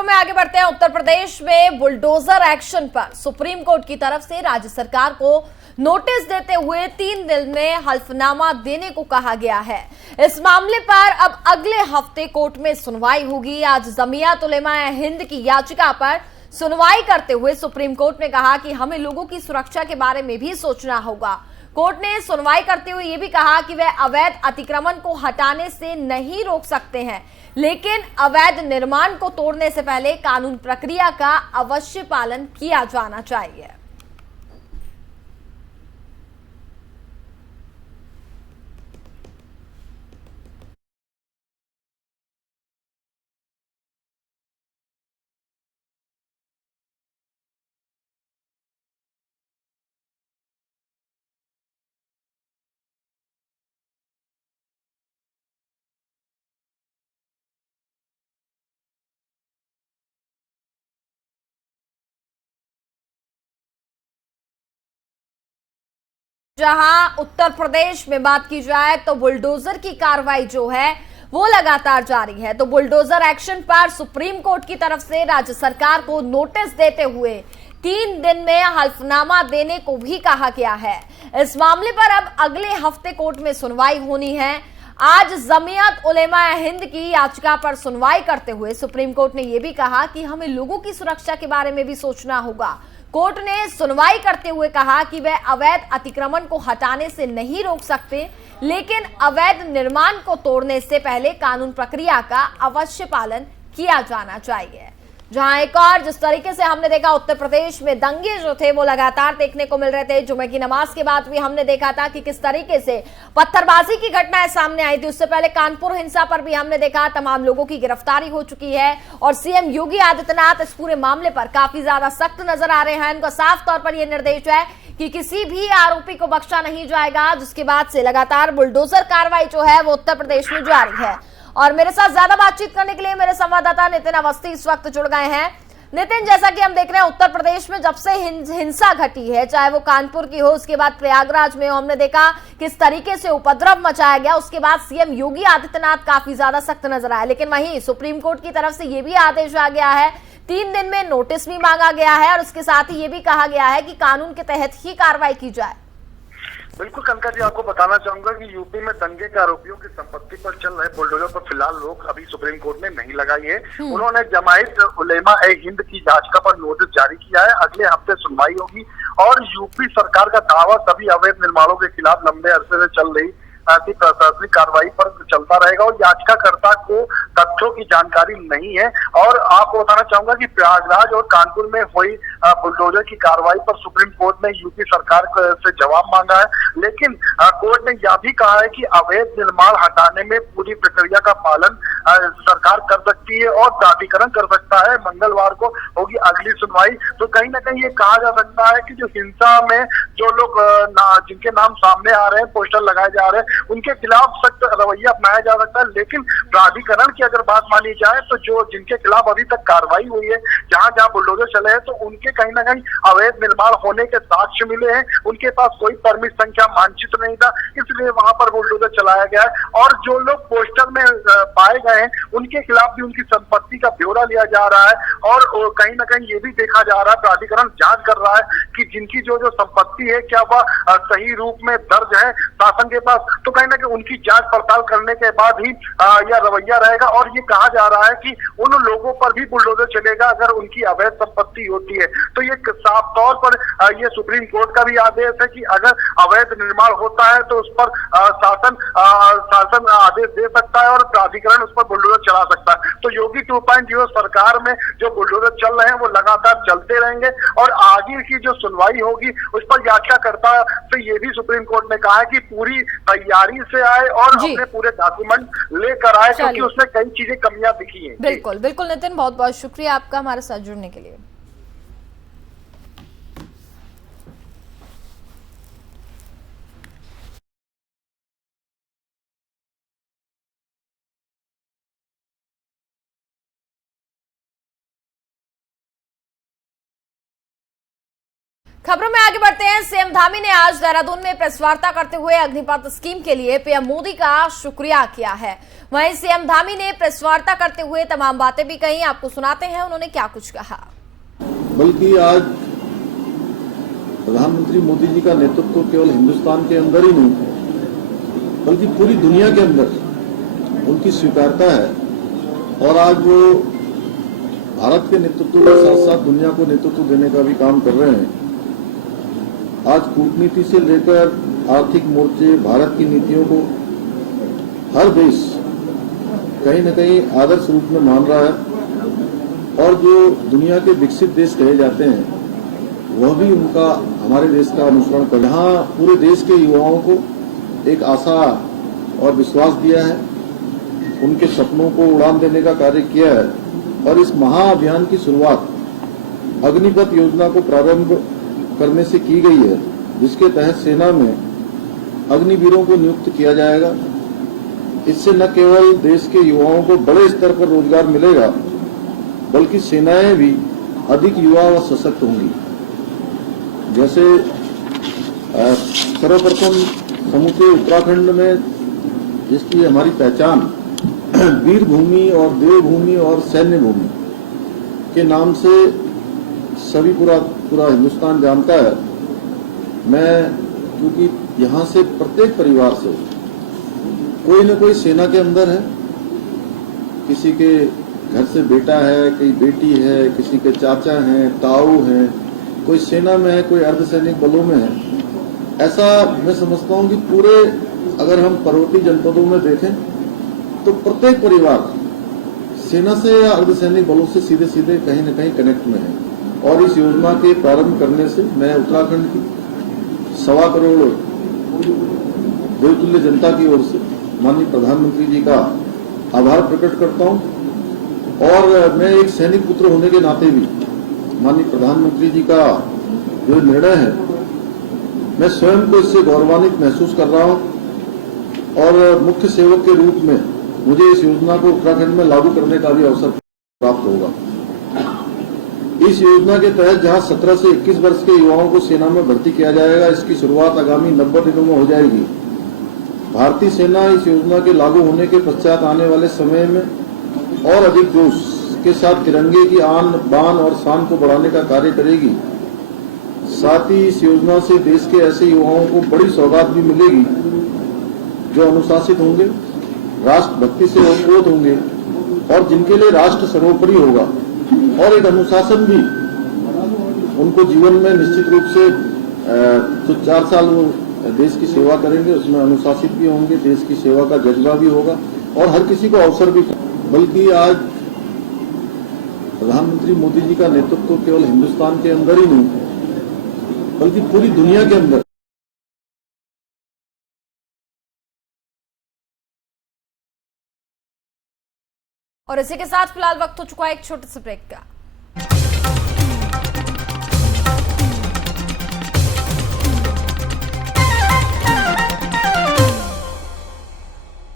खबरों में आगे बढ़ते हैं। उत्तर प्रदेश में बुलडोजर एक्शन पर सुप्रीम कोर्ट की तरफ से राज्य सरकार को नोटिस देते हुए 3 दिन में हल्फनामा देने को कहा गया है। इस मामले पर अब अगले हफ्ते कोर्ट में सुनवाई होगी। आज जमीयत उलेमा हिंद की याचिका पर सुनवाई करते हुए सुप्रीम कोर्ट ने कहा कि हमें लोगों की सुरक्षा के बारे में भी सोचना होगा। कोर्ट ने सुनवाई करते हुए यह भी कहा कि वह अवैध अतिक्रमण को हटाने से नहीं रोक सकते हैं, लेकिन अवैध निर्माण को तोड़ने से पहले कानून प्रक्रिया का अवश्य पालन किया जाना चाहिए। जहां उत्तर प्रदेश में बात की जाए तो बुलडोजर की कार्रवाई जो है वो लगातार जारी है। तो बुलडोजर एक्शन पर सुप्रीम कोर्ट की तरफ से राज्य सरकार को नोटिस देते हुए 3 दिन में हल्फनामा देने को भी कहा गया है। इस मामले पर अब अगले हफ्ते कोर्ट में सुनवाई होनी है। आज जमीयत उलेमा हिंद की याचिका पर सुनवाई करते हुए सुप्रीम कोर्ट ने यह भी कहा कि हमें लोगों की सुरक्षा के बारे में भी सोचना होगा। कोर्ट ने सुनवाई करते हुए कहा कि वह अवैध अतिक्रमण को हटाने से नहीं रोक सकते, लेकिन अवैध निर्माण को तोड़ने से पहले कानून प्रक्रिया का अवश्य पालन किया जाना चाहिए। जहां एक और जिस तरीके से हमने देखा उत्तर प्रदेश में दंगे जो थे वो लगातार देखने को मिल रहे थे। जुमे की नमाज के बाद भी हमने देखा था कि किस तरीके से पत्थरबाजी की घटनाएं सामने आई थी। उससे पहले कानपुर हिंसा पर भी हमने देखा तमाम लोगों की गिरफ्तारी हो चुकी है और सीएम योगी आदित्यनाथ इस पूरे मामले पर काफी ज्यादा सख्त नजर आ रहे हैं। उनका साफ तौर पर यह निर्देश है कि किसी भी आरोपी को बख्शा नहीं जाएगा, जिसके बाद से लगातार बुलडोजर कार्रवाई जो है वो उत्तर प्रदेश में जारी है। और मेरे साथ ज्यादा बातचीत करने के लिए मेरे संवाददाता नितिन अवस्थी इस वक्त जुड़ गए हैं। नितिन, जैसा कि हम देख रहे हैं उत्तर प्रदेश में जब से हिंसा घटी है, चाहे वो कानपुर की हो, उसके बाद प्रयागराज में हमने देखा किस तरीके से उपद्रव मचाया गया। उसके बाद सीएम योगी आदित्यनाथ काफी ज्यादा सख्त नजर आए, लेकिन वहीं सुप्रीम कोर्ट की तरफ से ये भी आदेश आ गया है, 3 दिन में नोटिस भी मांगा गया है और उसके साथ ही ये भी कहा गया है कि कानून के तहत ही कार्रवाई की जाए। बिल्कुल कनका जी, आपको बताना चाहूंगा कि यूपी में दंगे के आरोपियों की संपत्ति पर चल रहे बुलडोजर पर फिलहाल रोक अभी सुप्रीम कोर्ट ने नहीं लगाई है। उन्होंने जमायत उलेमा ए हिंद की याचिका पर नोटिस जारी किया है। अगले हफ्ते सुनवाई होगी और यूपी सरकार का दावा सभी अवैध निर्माणों के खिलाफ लंबे अरसे से चल रही प्रशासनिक कार्रवाई पर चलता रहेगा और याचिकाकर्ता को तथ्यों की जानकारी नहीं है। और आपको बताना चाहूंगा कि प्रयागराज और कानपुर में हुई बुलडोजर की कार्रवाई पर सुप्रीम कोर्ट ने यूपी सरकार से जवाब मांगा है, लेकिन कोर्ट ने यह भी कहा है कि अवैध निर्माण हटाने में पूरी प्रक्रिया का पालन सरकार कर सकती है और प्राधिकरण कर सकता है। मंगलवार को होगी अगली सुनवाई। तो कहीं ना कहीं ये कहा जा सकता है कि जो हिंसा में जो लोग जिनके नाम सामने आ रहे हैं, पोस्टर लगाए जा रहे हैं, उनके खिलाफ सख्त रवैया अपनाया जा सकता है। लेकिन प्राधिकरण की अगर बात मानी जाए तो जो जिनके खिलाफ अभी तक कार्रवाई हुई है, जहां जहां बुलडोजर चले हैं, तो उनके कहीं ना कहीं अवैध निर्माण होने के साक्ष्य मिले हैं। उनके पास कोई परमिट संख्या मानचित्र नहीं था, इसलिए वहां पर बुलडोजर चलाया गया है। और जो लोग पोस्टर में पाए गए हैं, उनके खिलाफ भी उनकी संपत्ति का ब्यौरा लिया जा रहा है और कहीं ना कहीं ये भी देखा जा रहा है, प्राधिकरण जांच कर रहा है कि जिनकी जो संपत्ति है क्या वह सही रूप में दर्ज है शासन के पास। तो कहीं ना कहीं उनकी जांच पड़ताल करने के बाद ही यह रवैया रहेगा। और ये कहा जा रहा है कि उन लोगों पर भी बुलडोजर चलेगा अगर उनकी अवैध संपत्ति होती है। तो ये साफ तौर पर ये सुप्रीम कोर्ट का भी आदेश है कि अगर अवैध निर्माण होता है तो उस पर शासन आदेश दे सकता है और प्राधिकरण उस पर बुलडोजर चला सकता है। तो योगी 2.0 सरकार में जो बुलडोजर चल रहे हैं वो लगातार चलते रहेंगे और आगे की जो सुनवाई होगी उस पर याचिकाकर्ता से ये भी सुप्रीम कोर्ट ने कहा है कि पूरी तैयारी से आए और अपने पूरे डॉक्यूमेंट लेकर आए, क्योंकि उसमें कई चीजें कमियां दिखी हैं। बिल्कुल बिल्कुल नितिन, बहुत बहुत शुक्रिया आपका हमारे साथ जुड़ने के लिए। खबरों में आगे बढ़ते हैं। सीएम धामी ने आज देहरादून में प्रेस वार्ता करते हुए अग्निपथ स्कीम के लिए पीएम मोदी का शुक्रिया किया है। वहीं सीएम धामी ने प्रेस वार्ता करते हुए तमाम बातें भी कही। आपको सुनाते हैं उन्होंने क्या कुछ कहा। बल्कि आज प्रधानमंत्री मोदी जी का नेतृत्व केवल हिंदुस्तान के अंदर ही नहीं बल्कि पूरी दुनिया के अंदर उनकी स्वीकारता है और आज वो भारत के नेतृत्व के साथ साथ दुनिया को नेतृत्व देने का भी काम कर रहे हैं। आज कूटनीति से लेकर आर्थिक मोर्चे, भारत की नीतियों को हर देश कहीं न कहीं आदर्श रूप में मान रहा है और जो दुनिया के विकसित देश कहे जाते हैं वह भी उनका हमारे देश का अनुसरण कर जहां पूरे देश के युवाओं को एक आशा और विश्वास दिया है, उनके सपनों को उड़ान देने का कार्य किया है और इस महाअभियान की शुरुआत अग्निपथ योजना को प्रारंभ करने से की गई है, जिसके तहत सेना में अग्निवीरों को नियुक्त किया जाएगा। इससे न केवल देश के युवाओं को बड़े स्तर पर रोजगार मिलेगा बल्कि सेनाएं भी अधिक युवा व सशक्त होंगी। जैसे सर्वप्रथम समूचे उत्तराखंड में जिसकी हमारी पहचान वीर भूमि और देवभूमि और सैन्य भूमि के नाम से सभी पूरा हिंदुस्तान जानता है। मैं क्योंकि यहाँ से प्रत्येक परिवार से कोई न कोई सेना के अंदर है, किसी के घर से बेटा है, कोई बेटी है, किसी के चाचा हैं, ताऊ हैं, कोई सेना में है, कोई अर्धसैनिक बलों में है। ऐसा मैं समझता हूँ कि पूरे अगर हम पर्वतीय जनपदों में देखें तो प्रत्येक परिवार सेना से या अर्धसैनिक बलों से सीधे सीधे कहीं न कहीं कनेक्ट में है और इस योजना के प्रारंभ करने से मैं उत्तराखंड की 1.25 करोड़ देवतुल्य जनता की ओर से माननीय प्रधानमंत्री जी का आभार प्रकट करता हूं और मैं एक सैनिक पुत्र होने के नाते भी माननीय प्रधानमंत्री जी का जो निर्णय है मैं स्वयं को इससे गौरवान्वित महसूस कर रहा हूं और मुख्य सेवक के रूप में मुझे इस योजना को उत्तराखंड में लागू करने का भी अवसर प्राप्त होगा। इस योजना के तहत जहां 17 से 21 वर्ष के युवाओं को सेना में भर्ती किया जाएगा, इसकी शुरुआत आगामी 90 दिनों में हो जाएगी। भारतीय सेना इस योजना के लागू होने के पश्चात आने वाले समय में और अधिक जोश के साथ तिरंगे की आन बान और शान को बढ़ाने का कार्य करेगी। साथ ही इस योजना से देश के ऐसे युवाओं को बड़ी सौगात भी मिलेगी जो अनुशासित होंगे, राष्ट्रभक्ति से ओतप्रोत होंगे और जिनके लिए राष्ट्र सर्वोपरि होगा और एक अनुशासन भी उनको जीवन में निश्चित रूप से जो 4 साल वो देश की सेवा करेंगे उसमें अनुशासित भी होंगे, देश की सेवा का जज्बा भी होगा और हर किसी को अवसर भी। बल्कि आज प्रधानमंत्री मोदी जी का नेतृत्व केवल हिंदुस्तान के अंदर ही नहीं बल्कि पूरी दुनिया के अंदर और इसी के साथ फिलहाल वक्त हो चुका है एक छोटे से ब्रेक का।